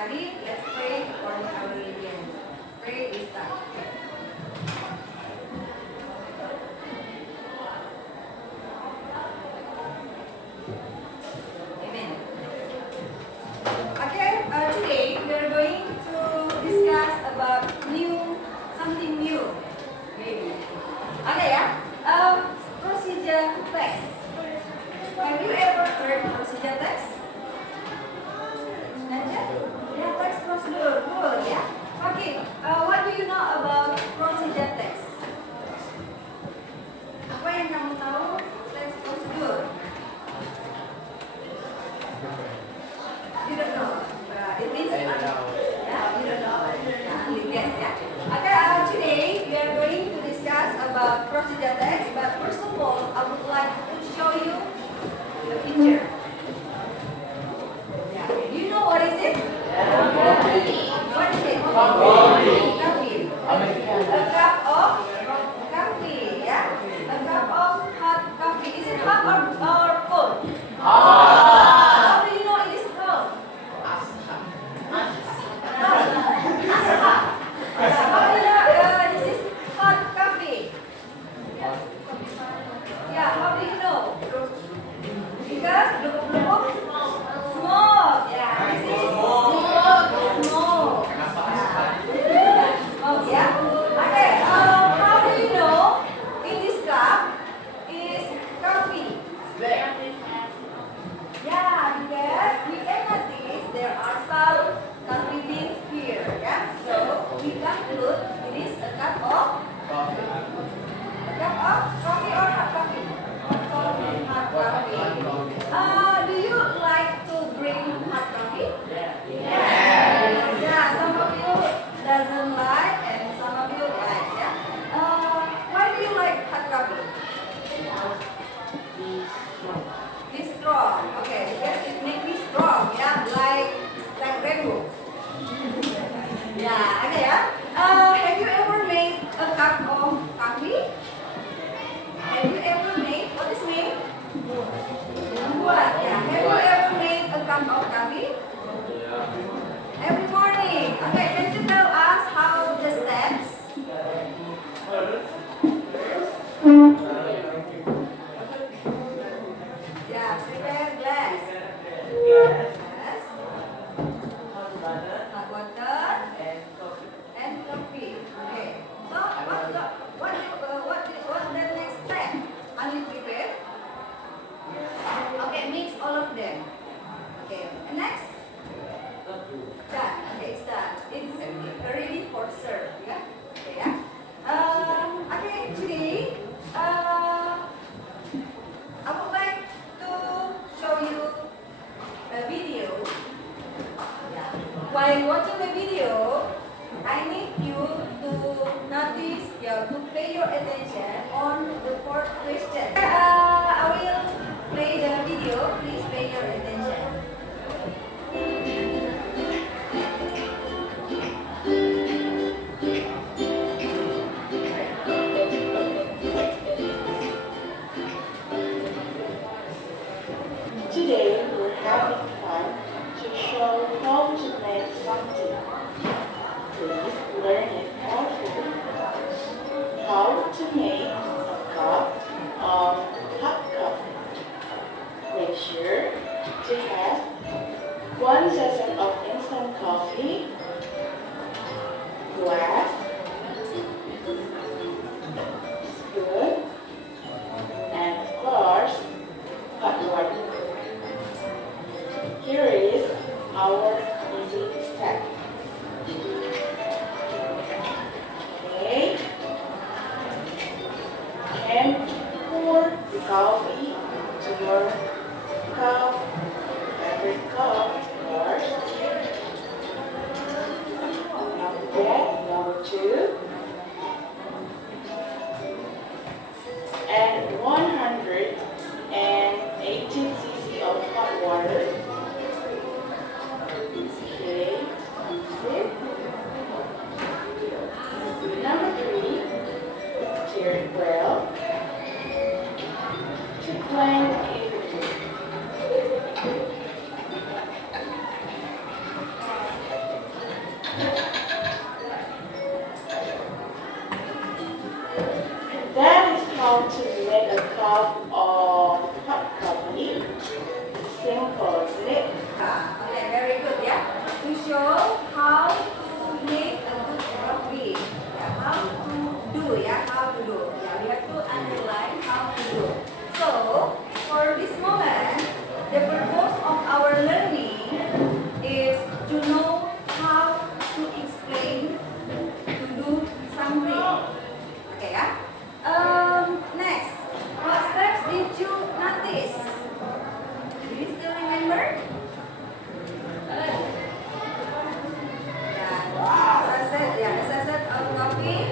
study, let's pray for our religion. Pray is that. Amen. Okay, today we are going to discuss about something new, maybe. Okay, ya. Procedure text. Have you ever heard procedure text? Yeah, text procedure. Good, ya. Okay, what do you know about procedure text? Apa yang kamu tahu text procedure? You don't know. It means you don't know. You guess, yeah. Okay, today we are going to discuss about procedure text. But first of all, I would like to show you the picture. Yeah. Do you know what is it? What is it? Coffee. A cup of coffee. Yeah. A cup of hot coffee. Is it hot or cold? How do you know it is cold? How do you know this is hot coffee? Yeah, how do you know? Because smoke. Yeah, this is smoke. Smoke, yeah. Okay, how do you know in this cup is coffee? Yeah, because we can notice there are some coffee beans here. Yeah, so we conclude it is a cup of coffee. A cup of coffee or hot coffee? Hot coffee. Do you like to drink hot coffee? Yeah, some of you doesn't like and some of you like. Yeah. Why do you like hot coffee? Be strong. Okay, because it makes me strong. Yeah, like Red Bull. Yeah, okay, yeah. Have you ever made a cup of coffee? Have you ever made? What is made? What? Yeah. Have you ever made a cup of coffee? Every morning. Okay, can you tell us how the steps? Yeah, prepare glass. Yes. Hot water and coffee. Okay. So what's the next step? Only prepare. Okay, mix all of them. Okay. And next. Done. Okay, it's done. It's ready for serve. Yeah. Okay. Yeah. Okay. Today, I would like to show you a video. Yeah. While watching the video, I need you to notice, to pay your attention on the fourth question. I will play the video. Please pay your attention. Today we're having fun to show how to make something. Please learn it carefully. How to make a cup of hot coffee. Make sure to That is how to make a cup of hot coffee. Simple, isn't it? Okay, very good, yeah. To show how to make a good coffee. Yeah, how to do, yeah, how to do. Yeah, we have to underline how to do. So, for this moment, the purpose of our learning is to know how to explain to do something. Okay, yeah. Next, what steps did you notice? Do you still remember? As I said, of coffee.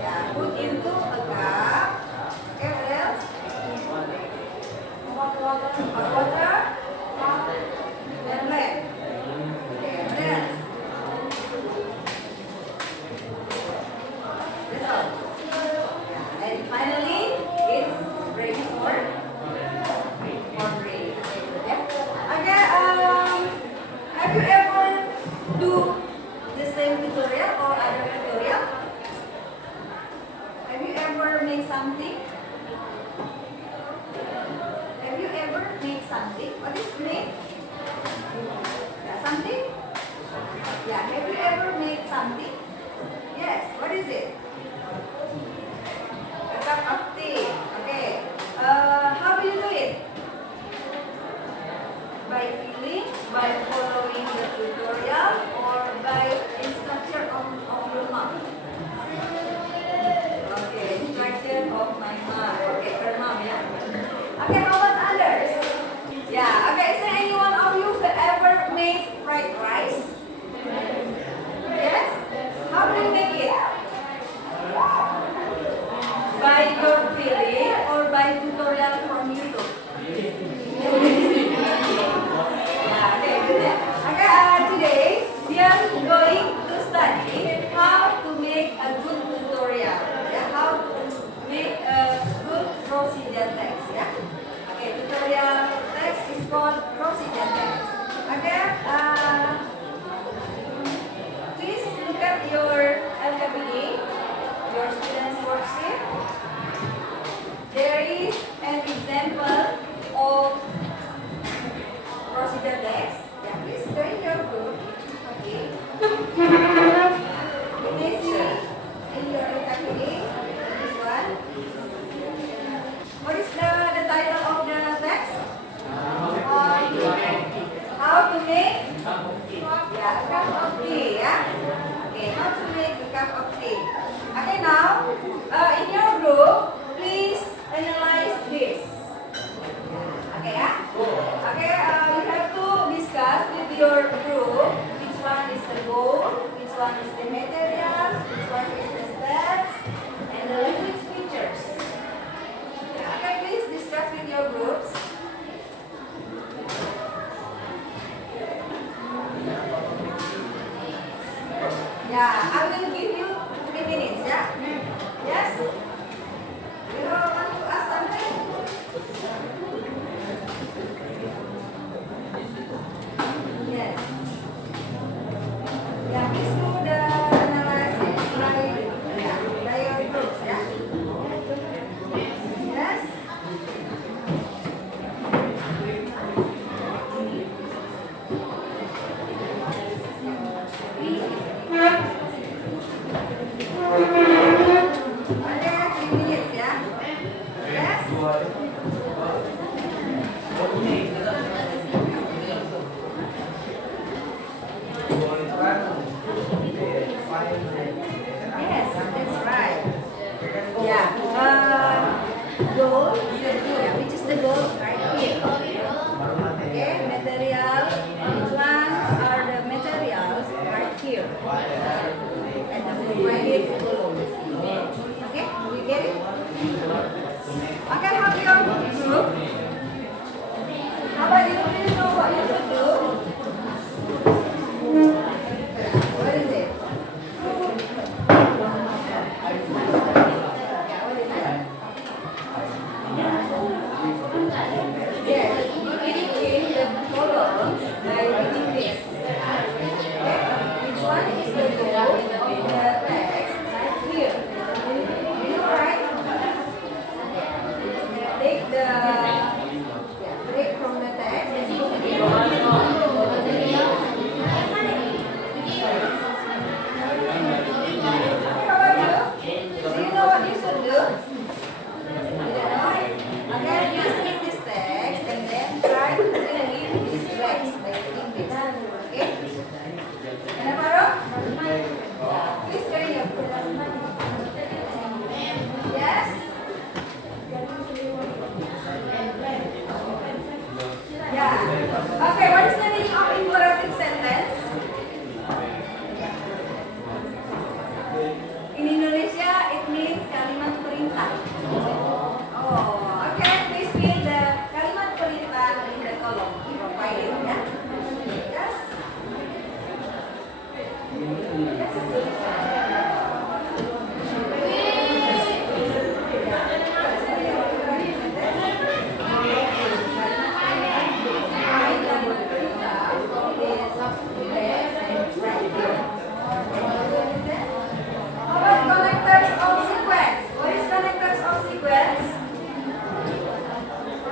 Yeah, put into a cup. Okay, what else? Hot water. And blend. Okay, what else? That's all. Yeah, and finally, it's ready for drink. Yeah. Okay, have you ever do the same tutorial or other tutorial? Have you ever made something? Have you ever made something? What is made? Yeah, something? Yeah, have you ever made something? Yes, what is it? A cup of tea. Okay. How do you do it? By feeling, by following the tutorial, or by instruction of your mom? Okay, instruction of my mom. Okay, her mom, yeah. Okay, how about others? Yeah, okay, is there any one of you who ever made fried rice? Yes? How do you make it? By your feeling or by tutorial from YouTube? Yeah, okay, good. Okay, today we are going to study how to make a good tutorial. Yeah, how to make a good procedure text. Yeah. Okay, tutorial text is called procedure text. Okay. Please look at your LKPE, your students' worksheet. There is an example of procedure text. Yeah, please turn your book. Okay. You may see in your LKPE this one. What is the title of the text? How to make? Yeah, a cup of tea. Yeah. Okay, how to make a cup of tea. Okay, now in your group, please analyze this. Okay, yeah? Okay, you have to discuss with your group which one is the goal, which one is the materials, which one is the steps, and the language features. Okay, please discuss with your groups. Yeah, I will give you 3 minutes, yeah? Yes? You want to ask something? Yes. Yeah, please do the analysis by your groups, yeah? Yes? Okay, 3 minutes, yeah? How about connectors of sequence? What is connectors of sequence?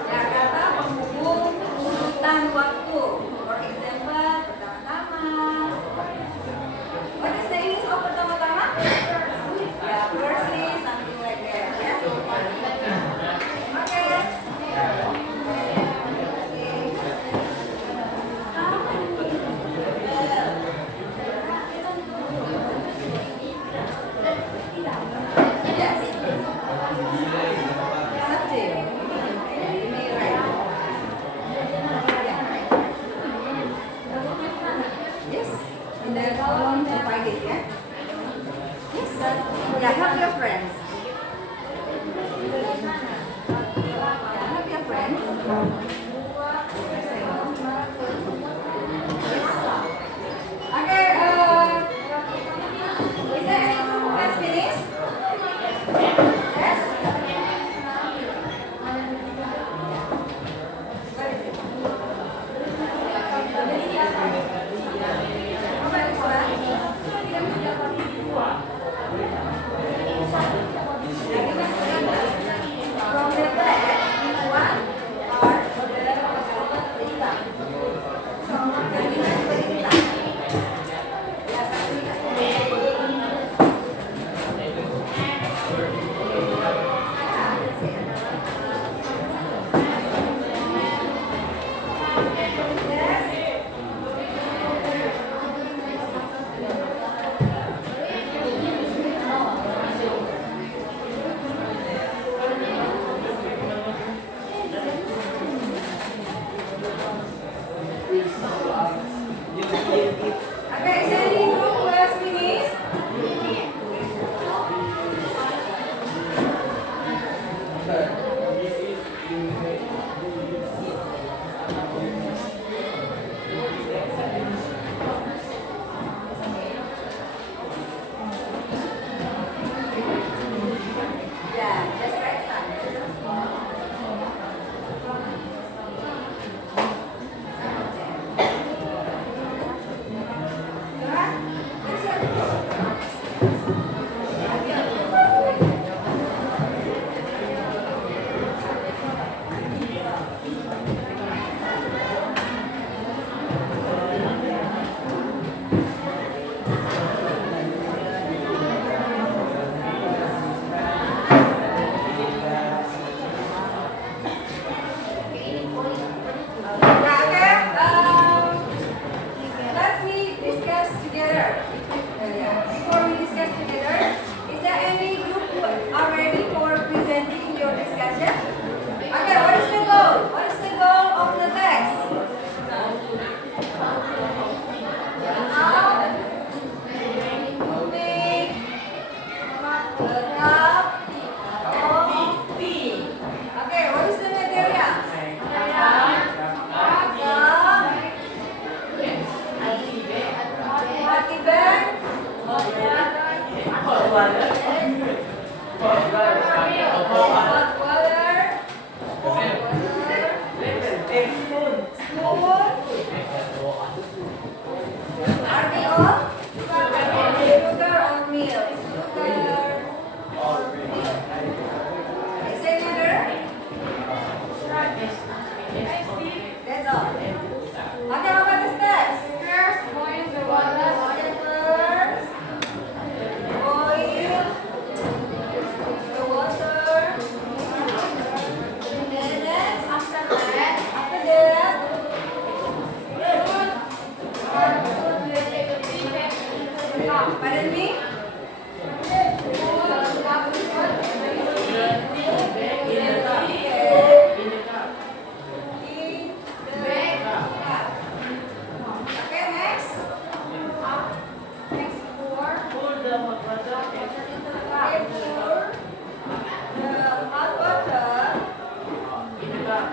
Ya, kata penghubung urutan waktu. For example, pertama-tama. What is the English of pertama-tama? Ya, firstly, something like that. Ya. Oke. Yes. Subject. Ini right. Yes. And then column divided, ya. Yes. Yeah, help your friends. Yeah, help your friends. Okay, is there any group who has finished? Yes? What is it? Apa itu, Pak? From the text, which one are the perintah? Kalimat perintah. Ya, Okay, is there any group who has finished? Yeah, just right side. Let's we discuss together. Before we discuss together, is there any group who are ready for presenting your discussion? Okay, what is the goal? What is the goal of the text? How to make the cup of tea. Okay, what is the material? Hot bag. Hot water. Spoon. Are they all? Sugar or milk? Sugar or milk? Is there another? That's all. Okay, how about the steps? First, boil the water. First, boil the water. And then after that, pardon me? Okay, next. Next pour. Pour the hot water. In the cup.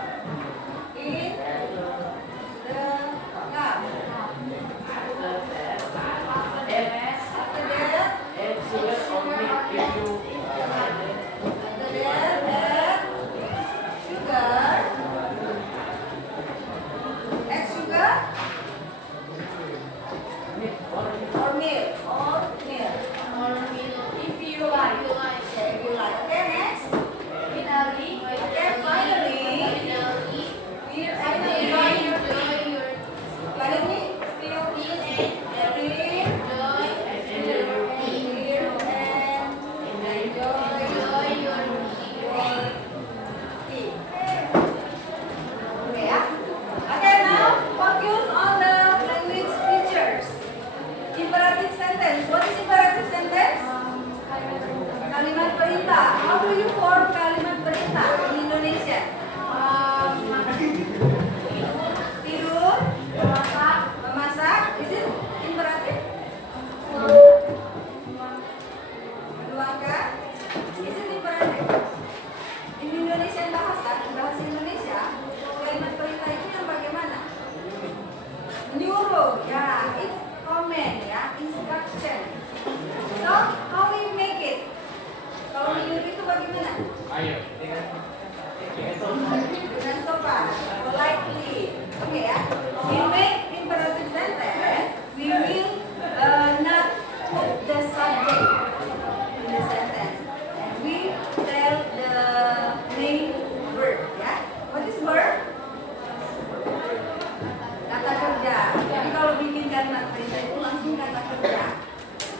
kalimat perintah itu langsung kata kerja.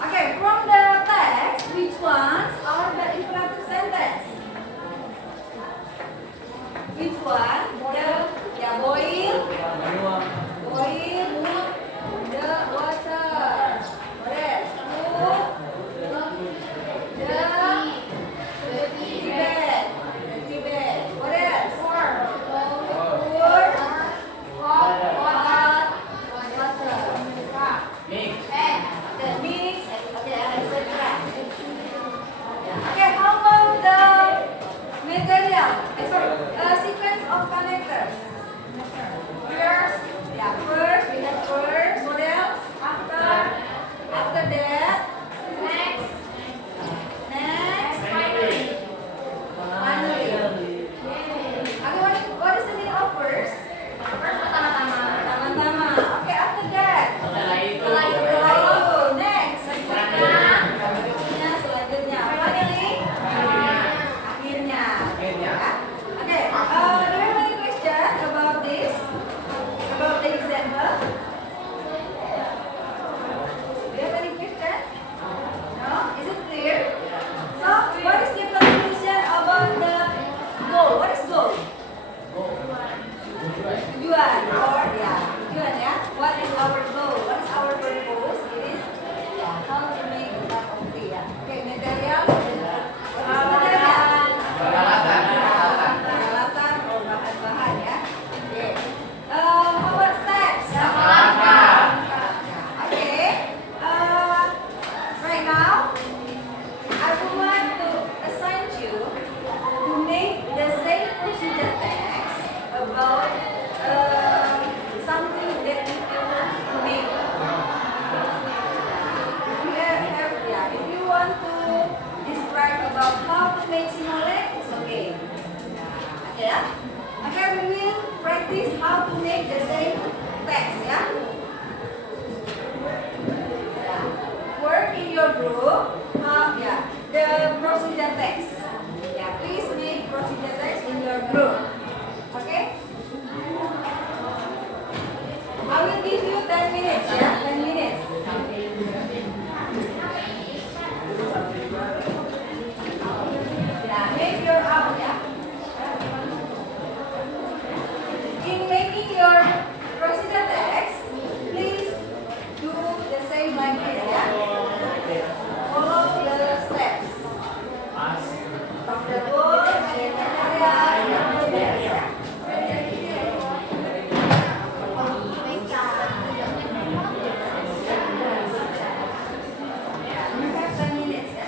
Okay, from the text, which ones are the imperative sentence? Which one? The boil the water. What else? The bed. What else? Pour hot water. The mix. Okay, etc. Okay, how about the material? Sequence of connectors. First, we have first. What else? After that. Next. Finally. Okay, what is the meaning of first? Pertama-tama. Okay, after that. Setelah itu. Next. Selanjutnya. Finally. Akhirnya. Okay. Do you have any question about this? About the example? Do you have any question? No? Is it clear? So, what is the conclusion about the goal? What is goal? Tujuan ya. What is our goal? What is our purpose? It is how to make a cup of tea ya. Okay, material. Peralatan atau bahan-bahan ya. Okay. How about steps? Okay. Right now, I would like to assign you to make the same procedure text about something that you want to make. If you want to describe about how to make simole, it's okay. Okay, ya? Okay, we will practice how to make the same text, ya. Work in your group. The procedure text. Please make procedure text in your group. Okay? I will give you 10 minutes, ya. 10 minutes. Make your own, ya. In making your procedure text, please do the same like this, ya. Follow the steps. From the book, the material, You have 10 minutes, ya.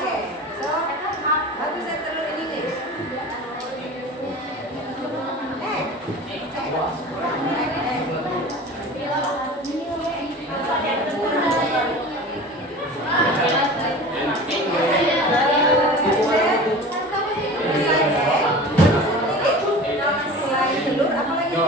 Okay. So, how to say telur in English? Egg. Selain telur, apa lagi?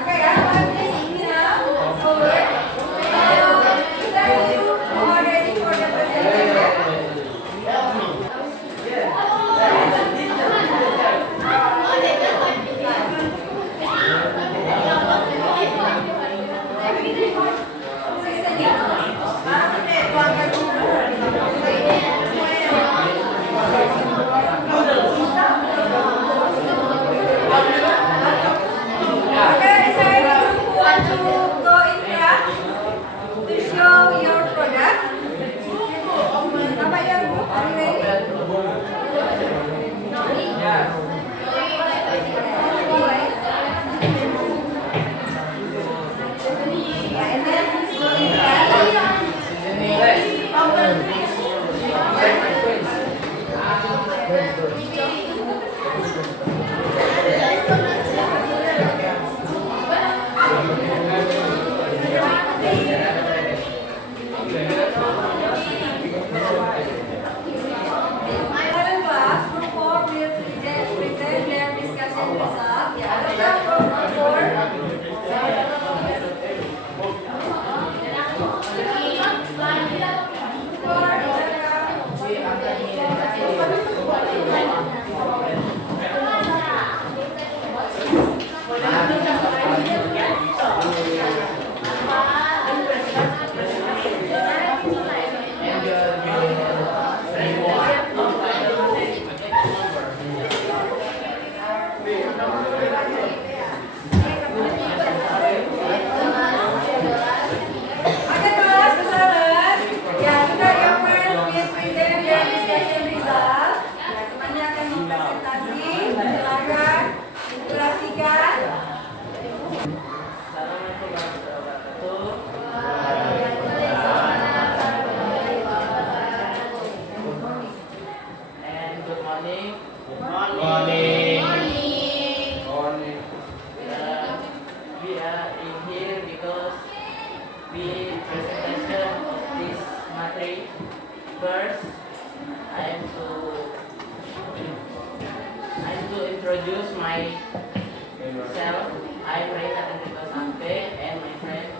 Okay, I want this now forward. Is that you all ready for the presentation? Okay, is there any group who want to go in front to show your product? Apa ya, Bu? Are you ready? And then go in Silent class, group 4 will present their discussion result. Ya, ada group 4. Oke kelas, kesabaran. Ya, kita yang will present their discussion result. Ya, temannya akan mempresentasi. Silakan diperhatikan. And good morning. We are in here because we presentation of this material. First, I am to introduce myself. I am Reina Enrico Sampe and my friend.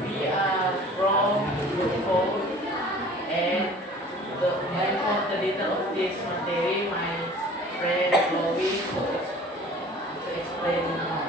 We are from Group 4 and for the detail of this material, my friend Chloe to explain more.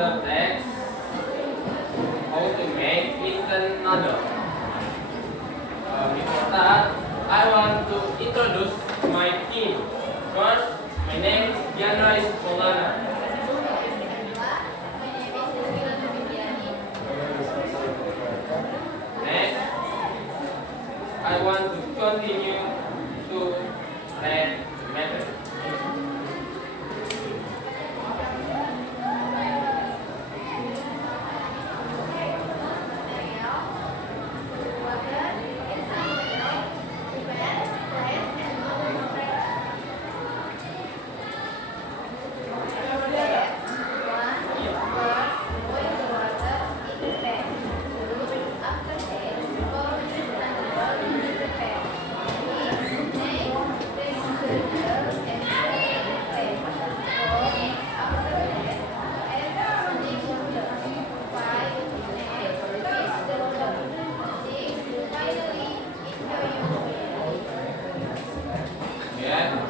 the text how to make instant noodle. Before that, I want to introduce my team. First, my name is Gianrais Maulana. Next, I want to continue to learn method. Yeah.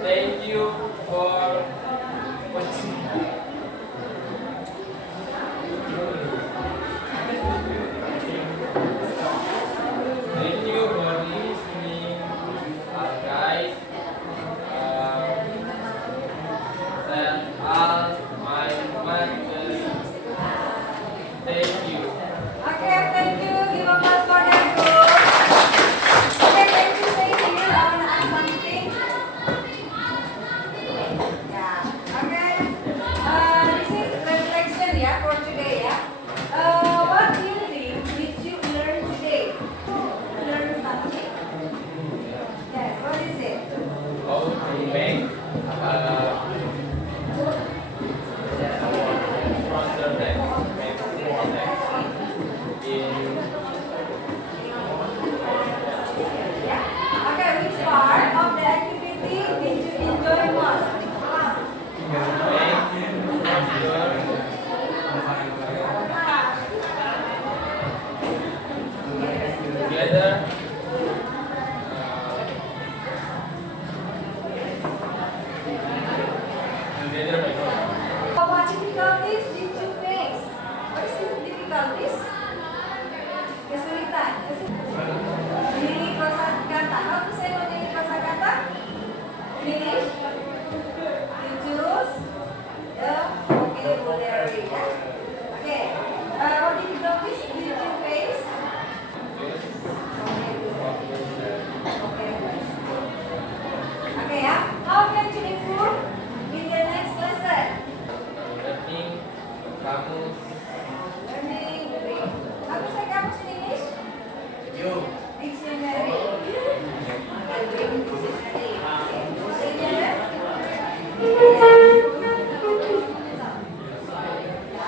Thank you for watching. Thank you for listening, guys. That's all my material. Thank you. Okay, thank you. Give a applause for them, group. Okay, thank you. Stay here. I want to ask something. Yeah. Okay. This is reflection, yeah, for today, yeah. What new thing did you learn today? Learn something? Yes. What is it? How to make frontal text, make small text in Yeah. Okay. Which part of the activity did you enjoy most? together. What difficulties did you face? What is the difficulties? Kesulitan. Memilih kosakata. How to say memilih kosakata? In English? You choose the vocabulary. Okay. What difficulties did you face? Okay, yeah. How can you improve in the next lesson? Learning kamus. Learning. How to say kamus in English? You. Dictionary. Okay, bring dictionary.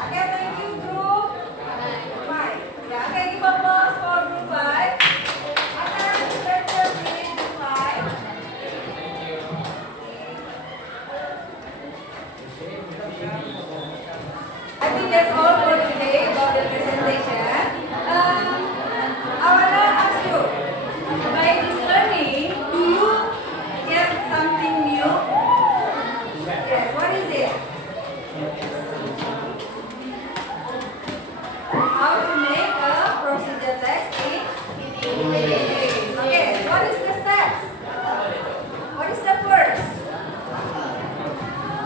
Okay, thank you, group 5. Yeah, okay, give applause for group 5. Okay, let's just finish group 5. Thank you. I think that's all for today about the presentation. I wanna ask you, by this learning, do you get something new? Yes, what is it? How to make a procedure text in English. Okay, what is the steps? What is the first?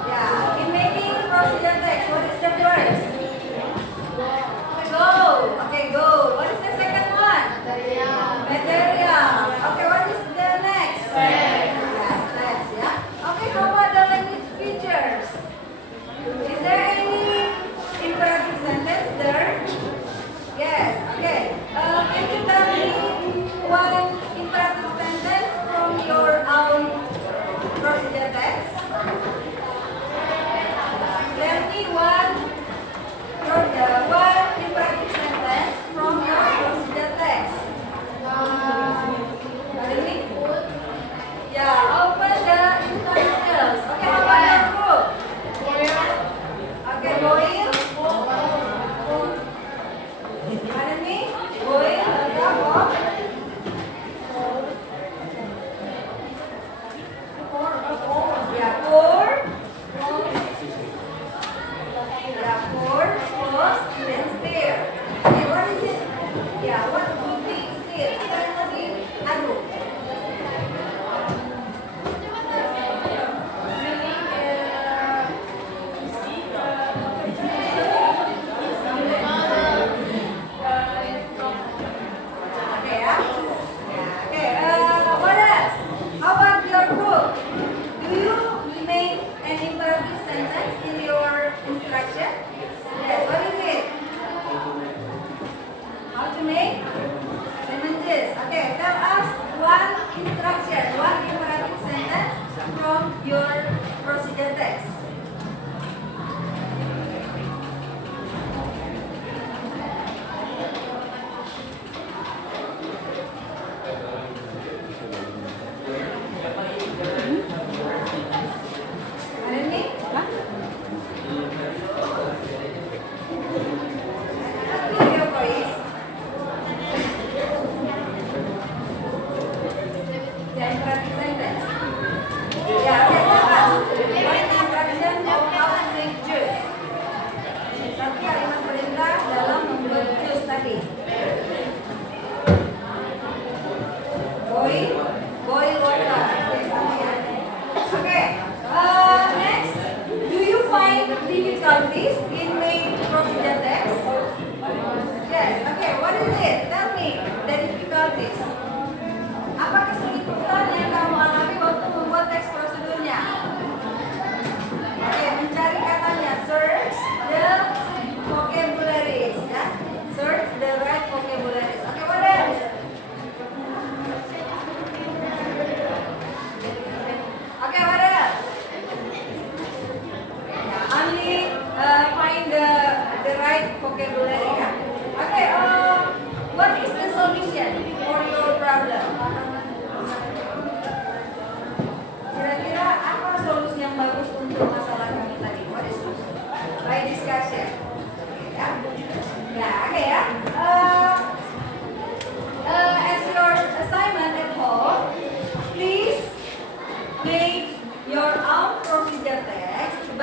Yeah, in making procedure text, what is the first? Go. Okay, go. What is the second one? Material. Okay, what is the next? Yes, next, yeah. Okay, how about the language features? Is there any imperative sentence there? Yes, okay. Can you tell me what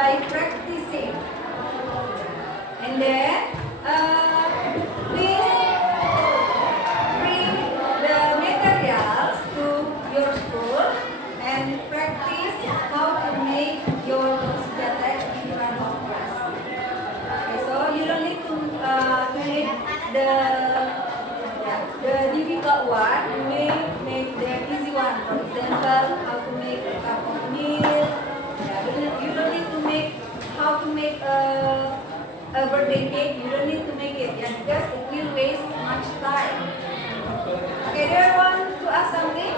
by practicing. And then please bring the materials to your school and practice how to make your text in front of class. Okay, so you don't need to make the difficult one. You may make the easy one. For example, how to make a cup of milk. You don't need to make how to make a birthday cake. You don't need to make it, because it will waste much time. Okay, do you want to ask something?